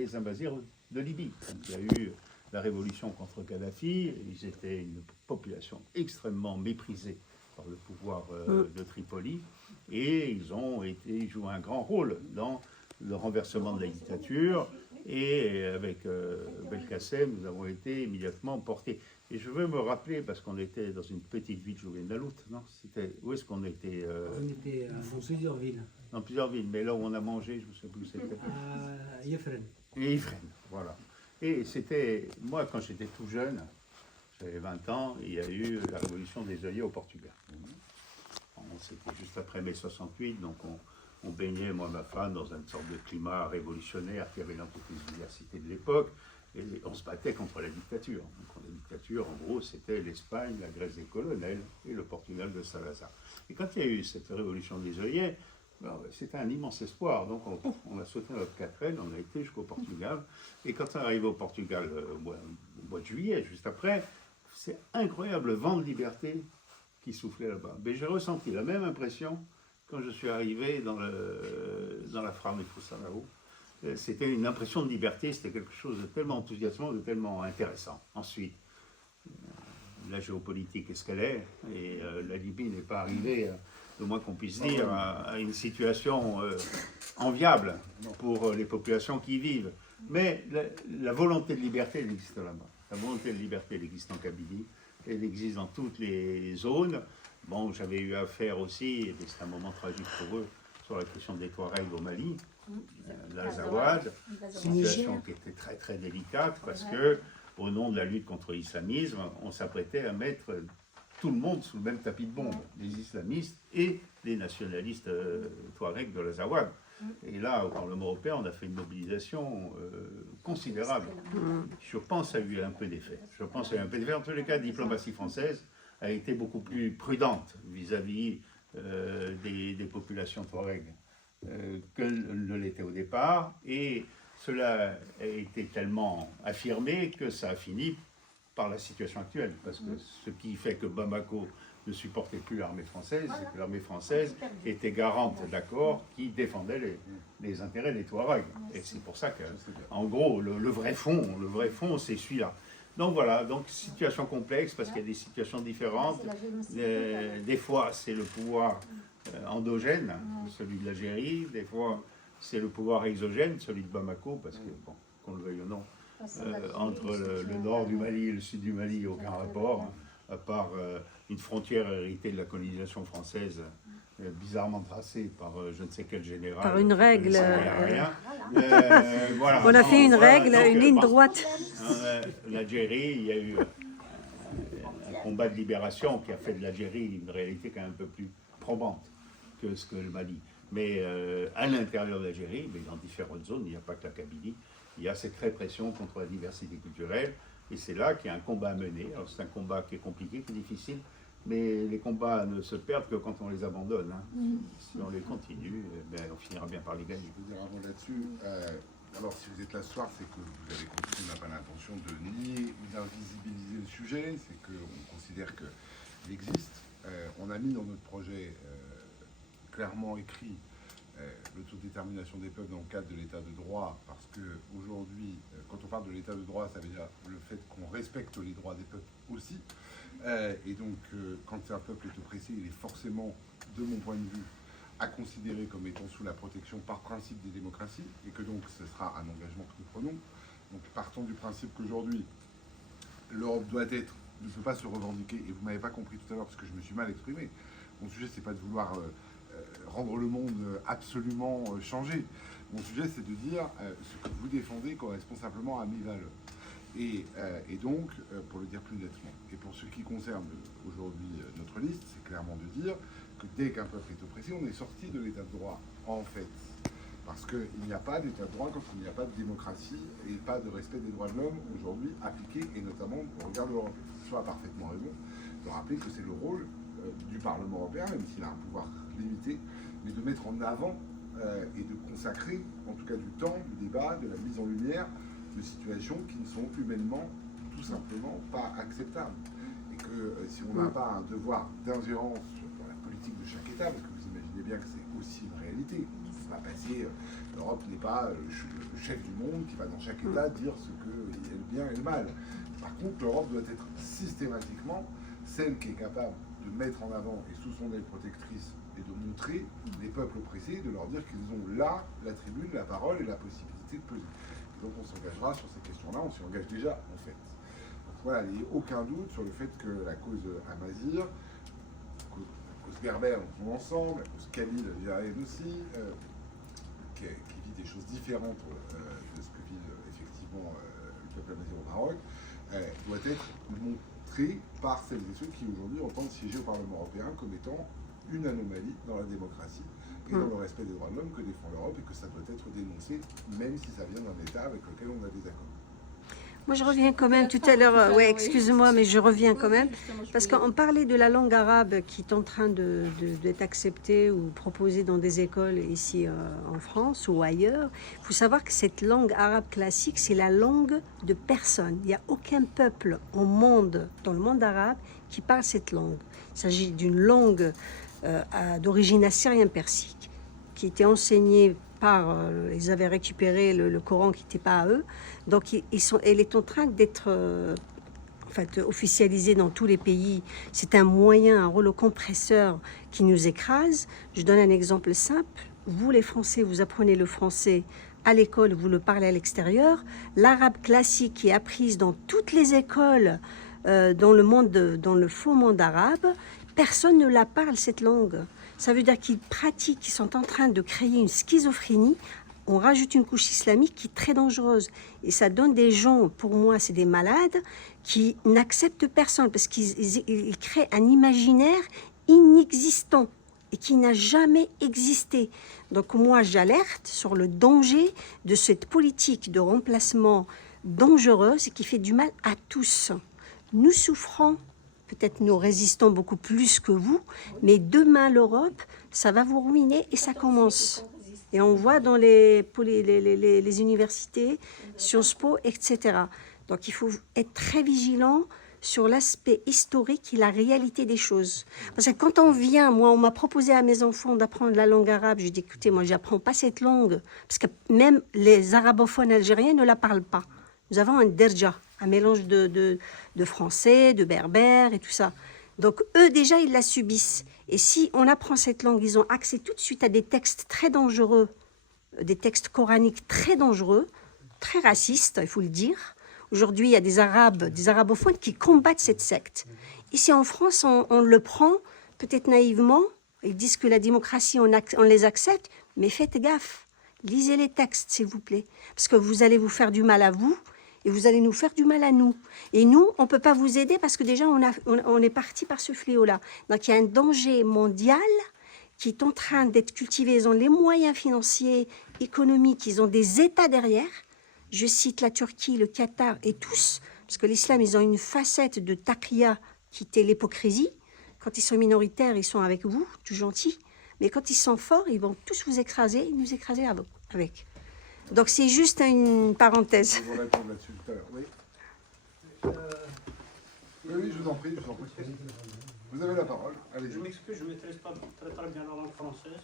les ambassadeurs de Libye. Donc, il y a eu la révolution contre Kadhafi, ils étaient une population extrêmement méprisée par le pouvoir de Tripoli, et ils ont joué un grand rôle dans le renversement de la dictature, et avec Belkacem, nous avons été immédiatement portés. Et je veux me rappeler, parce qu'on était dans une petite ville, je viens d'Alout, non? Où est-ce qu'on était On était dans plusieurs villes. Dans plusieurs villes, mais là où on a mangé, je ne sais plus où c'était. À Yefren. Et Yfren, voilà. Et c'était, moi quand j'étais tout jeune, j'avais 20 ans, il y a eu la révolution des œillets au Portugal. C'était juste après mai 68, donc on baignait, moi et ma femme, dans une sorte de climat révolutionnaire qui avait dans toutes les universités de l'époque, et on se battait contre la dictature. Donc la dictature, en gros, c'était l'Espagne, la Grèce des colonels et le Portugal de Salazar. Et quand il y a eu cette révolution des œillets, c'était un immense espoir. Donc on a sauté notre quatraine, on a été jusqu'au Portugal. Et quand on est arrivé au Portugal au mois de juillet, juste après, c'est incroyable le vent de liberté qui soufflait là-bas. Mais j'ai ressenti la même impression quand je suis arrivé dans la Frame de Fussanao. C'était une impression de liberté, c'était quelque chose de tellement enthousiasmant, de tellement intéressant. Ensuite, la géopolitique est ce qu'elle est, et la Libye n'est pas arrivée, le moins qu'on puisse dire, à une situation enviable pour les populations qui y vivent. Mais la volonté de liberté, elle existe là-bas. La volonté de liberté, elle existe en Kabylie, elle existe dans toutes les zones. Bon, j'avais eu affaire aussi, et c'est un moment tragique pour eux, sur la question des Touaregs au Mali, l'Azawad, situation qui était très très délicate parce que, au nom de la lutte contre l'islamisme, on s'apprêtait à mettre tout le monde sous le même tapis de bombe, les islamistes et les nationalistes Touaregs de l'Azawad. Et là, au Parlement européen, on a fait une mobilisation considérable. Je pense que ça a eu un peu d'effet. En tous les cas, la diplomatie française a été beaucoup plus prudente vis-à-vis des populations Touareg que ne l'était au départ. Et cela a été tellement affirmé que ça a fini par la situation actuelle. Parce que ce qui fait que Bamako ne supportait plus l'armée française, c'est que l'armée française était garante d'accords qui défendaient les intérêts des Touaregs. Et c'est pour ça que, en gros, le vrai fond, c'est celui-là. Donc voilà, donc situation complexe parce qu'il y a des situations différentes. Des fois, c'est le pouvoir endogène, celui de l'Algérie. Des fois, c'est le pouvoir exogène, celui de Bamako, parce que, bon, qu'on le veuille ou non, entre le nord du Mali et le sud du Mali, il n'y a aucun rapport, à part une frontière héritée de la colonisation française, bizarrement tracée par je ne sais quel général. Par une règle. Voilà. On a fait une règle, une ligne droite. L'Algérie, il y a eu un combat de libération qui a fait de l'Algérie une réalité quand même un peu plus probante que ce que le Mali. Mais à l'intérieur de l'Algérie, mais dans différentes zones, il n'y a pas que la Kabylie, il y a cette répression contre la diversité culturelle. Et c'est là qu'il y a un combat à mener. Alors c'est un combat qui est compliqué, qui est difficile, mais les combats ne se perdent que quand on les abandonne. Si on les continue, on finira bien par les gagner. Je veux dire avant là-dessus, alors si vous êtes là ce soir, c'est que vous avez compris qu'on n'a pas l'intention de nier ou d'invisibiliser le sujet, c'est qu'on considère qu'il existe. On a mis dans notre projet clairement écrit l'autodétermination des peuples dans le cadre de l'état de droit, parce qu'aujourd'hui, quand on parle de l'état de droit, ça veut dire le fait qu'on respecte les droits des peuples aussi. Et donc, quand un peuple est oppressé, il est forcément, de mon point de vue, à considérer comme étant sous la protection par principe des démocraties, et que donc ce sera un engagement que nous prenons. Donc, partons du principe qu'aujourd'hui, l'Europe ne peut pas se revendiquer, et vous ne m'avez pas compris tout à l'heure parce que je me suis mal exprimé. Mon sujet, c'est pas de vouloir rendre le monde absolument changé. Mon sujet, c'est de dire ce que vous défendez correspond simplement à mes valeurs. Et donc, pour le dire plus nettement, et pour ce qui concerne aujourd'hui notre liste, c'est clairement de dire que dès qu'un peuple est oppressé, on est sorti de l'état de droit, en fait. Parce qu'il n'y a pas d'état de droit quand il n'y a pas de démocratie et pas de respect des droits de l'homme aujourd'hui appliqués, et notamment au regard de l'Europe. Soit parfaitement raison de rappeler que c'est le rôle du Parlement européen, même s'il a un pouvoir limité, mais de mettre en avant et de consacrer, en tout cas du temps, du débat, de la mise en lumière de situations qui ne sont humainement, tout simplement, pas acceptables. Et que si on n'a pas un devoir d'ingérence dans la politique de chaque État, parce que vous imaginez bien que c'est aussi une réalité, va passer. L'Europe n'est pas le chef du monde qui va dans chaque État dire ce qu'il y a le bien et le mal. Par contre, l'Europe doit être systématiquement celle qui est capable de mettre en avant et sous son aile protectrice et de montrer les peuples oppressés, de leur dire qu'ils ont là la tribune, la parole et la possibilité de peser. Et donc on s'engagera sur ces questions-là, on s'y engage déjà en fait. Donc voilà, il n'y a aucun doute sur le fait que la cause Amazigh, la cause berbère dans son ensemble, la cause kabyle algérienne aussi, qui vit des choses différentes de ce que vit effectivement le peuple amazigh au Maroc, doit être montrée par celles et ceux qui aujourd'hui entendent siéger au Parlement européen comme étant une anomalie dans la démocratie et dans le respect des droits de l'homme que défend l'Europe et que ça doit être dénoncé même si ça vient d'un État avec lequel on a des accords. Moi, je reviens quand même tout à l'heure. Ouais, excuse-moi, mais je reviens quand même. Parce qu'on parlait de la langue arabe qui est en train d'être acceptée ou proposée dans des écoles ici en France ou ailleurs. Il faut savoir que cette langue arabe classique, c'est la langue de personne. Il n'y a aucun peuple au monde, dans le monde arabe, qui parle cette langue. Il s'agit d'une langue d'origine assyrienne-persique qui était enseignée par, ils avaient récupéré le Coran qui n'était pas à eux. Donc, elle est en train d'être en fait, officialisée dans tous les pays. C'est un moyen, un rouleau compresseur qui nous écrase. Je donne un exemple simple. Vous, les Français, vous apprenez le français à l'école, vous le parlez à l'extérieur. L'arabe classique qui est apprise dans toutes les écoles, dans le faux monde arabe, personne ne la parle, cette langue. Ça veut dire qu'ils pratiquent, qu'ils sont en train de créer une schizophrénie. On rajoute une couche islamique qui est très dangereuse. Et ça donne des gens, pour moi, c'est des malades, qui n'acceptent personne parce qu'ils créent un imaginaire inexistant et qui n'a jamais existé. Donc moi, j'alerte sur le danger de cette politique de remplacement dangereuse qui fait du mal à tous. Nous souffrons, peut-être nous résistons beaucoup plus que vous, mais demain, l'Europe, ça va vous ruiner et ça commence. Et on voit dans les universités, Sciences Po, etc. Donc il faut être très vigilant sur l'aspect historique et la réalité des choses. Parce que quand on vient, moi on m'a proposé à mes enfants d'apprendre la langue arabe, je dis écoutez, moi j'apprends pas cette langue, parce que même les arabophones algériens ne la parlent pas. Nous avons un derja, un mélange de français, de berbère et tout ça. Donc eux déjà ils la subissent. Et si on apprend cette langue, ils ont accès tout de suite à des textes très dangereux, des textes coraniques très dangereux, très racistes, il faut le dire. Aujourd'hui, il y a des arabophones qui combattent cette secte. Ici en France, on le prend peut-être naïvement. Ils disent que la démocratie, on les accepte, mais faites gaffe. Lisez les textes, s'il vous plaît, parce que vous allez vous faire du mal à vous et vous allez nous faire du mal à nous. Et nous, on ne peut pas vous aider parce que déjà, on est parti par ce fléau-là. Donc, il y a un danger mondial qui est en train d'être cultivé. Ils ont les moyens financiers, économiques, ils ont des États derrière. Je cite la Turquie, le Qatar et tous, parce que l'islam, ils ont une facette de taqiyya qui était l'hypocrisie. Quand ils sont minoritaires, ils sont avec vous, tout gentils. Mais quand ils sont forts, ils vont tous vous écraser et nous écraser avec. Donc c'est juste une parenthèse. Je vais répondre là-dessus tout à l'heure. Oui. Oui, je vous en prie, je vous en prie. Vous avez la parole. Allez-y. Je m'excuse, je ne maîtrise pas très bien la langue française,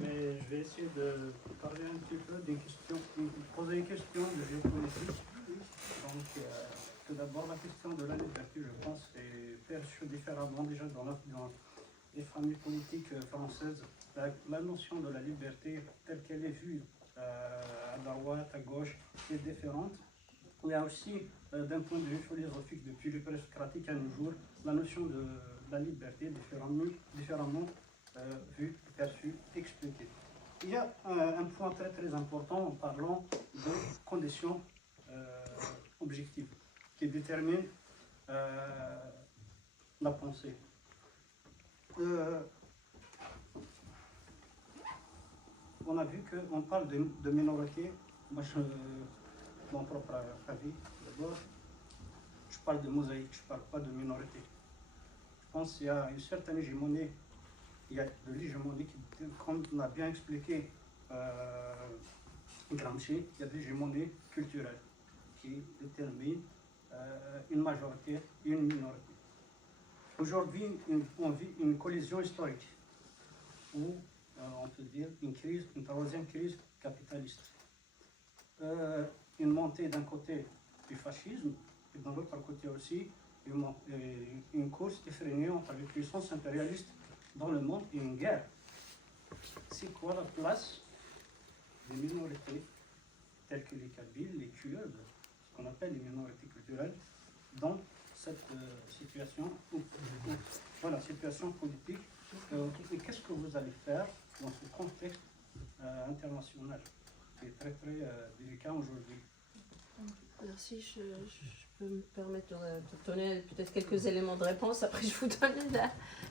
mais je vais essayer de parler un petit peu des questions, poser des questions de géopolitique. Donc, tout d'abord, la question de la liberté, je pense, est perçue différemment déjà dans les familles politiques françaises. La notion de la liberté, telle qu'elle est vue à droite, à gauche, est différente. Il y a aussi, d'un point de vue philosophique, depuis le présocratique à nos jours, la notion de la liberté différemment vue, perçue, expliquée. Il y a un point très très important en parlant de conditions objectives qui déterminent la pensée. On a vu qu'on parle de minorité. Moi, mon propre avis, d'abord, je parle de mosaïque, je ne parle pas de minorité. Je pense qu'il y a une certaine hégémonie, il y a de l'hégémonie, comme on a bien expliqué Gramsci, il y a de l'hégémonie culturelle qui détermine une majorité et une minorité. Aujourd'hui, on vit une collision historique où on peut dire, une troisième crise capitaliste. Une montée d'un côté du fascisme, et de l'autre côté aussi, une course effrénée entre les puissances impérialistes dans le monde et une guerre. C'est quoi la place des minorités telles que les Kabyles, les Kurdes, ce qu'on appelle les minorités culturelles, dans cette situation, voilà, situation politique. Et qu'est-ce que vous allez faire dans ce contexte international qui est très très délicat aujourd'hui? Alors si je peux me permettre de donner peut-être quelques éléments de réponse, après je vous donne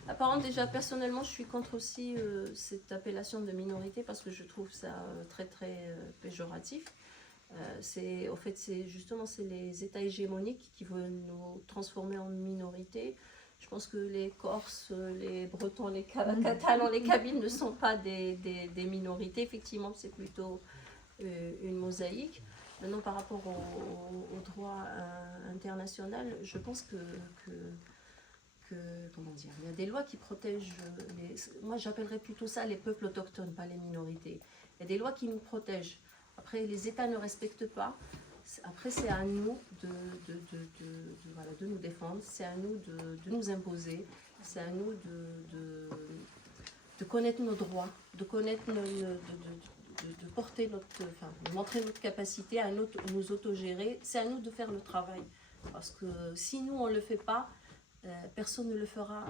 la parole. Déjà personnellement je suis contre aussi cette appellation de minorité parce que je trouve ça très très péjoratif. Au fait c'est justement c'est les États hégémoniques qui veulent nous transformer en minorité. Je pense que les Corses, les Bretons, les Catalans, les Kabyles ne sont pas des minorités. Effectivement c'est plutôt une mosaïque. Maintenant, par rapport au droit international, je pense que comment dire, il y a des lois qui protègent moi j'appellerais plutôt ça les peuples autochtones, pas les minorités. Il y a des lois qui nous protègent. Après, les États ne respectent pas. Après, c'est à nous voilà, de nous défendre, c'est à nous de nous imposer, c'est à nous de connaître nos droits, de connaître de porter de montrer notre capacité à nous autogérer. C'est à nous de faire le travail. Parce que si nous, on ne le fait pas, personne ne le fera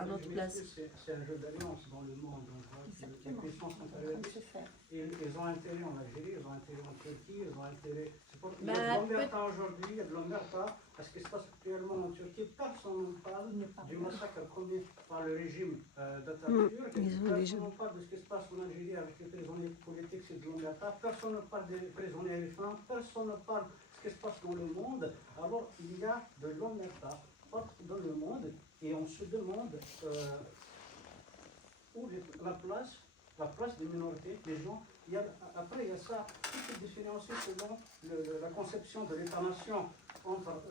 à notre place. C'est un jeu d'alliance dans le monde. On voit que les puissances impérialistes, ils ont intérêt en Algérie, ils ont intérêt en Turquie, ils ont intérêt... Il y a de l'omerta aujourd'hui, il y a de l'omerta. Parce que ce qui se passe actuellement en Turquie, personne ne parle du massacre commis par le régime d'Atatürk. Personne ne parle de ce qui se passe en Algérie avec les prisonniers politiques, c'est de l'omerta. Personne ne parle des prisonniers à femmes, personne ne parle de ce qui se passe dans le monde. Alors il y a de l'omerta dans le monde et on se demande où la place des minorités, des gens. Après, il y a ça, tout est différencié selon la conception de l'État-nation entre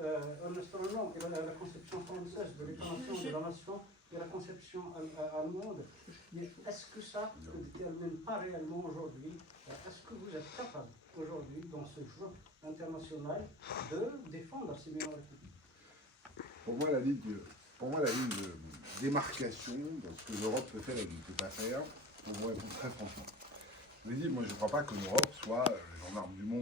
Ernest Renan et la conception française de l'État-nation, de la nation et la conception allemande. Mais est-ce que ça ne détermine pas réellement aujourd'hui, est-ce que vous êtes capable aujourd'hui, dans ce jeu international, de défendre ces minorités? Pour moi, la ligne de démarcation dans ce que l'Europe peut faire et ne peut pas faire, pour moi, très franchement. Je vous dis, moi, je ne crois pas que l'Europe soit le gendarme du monde.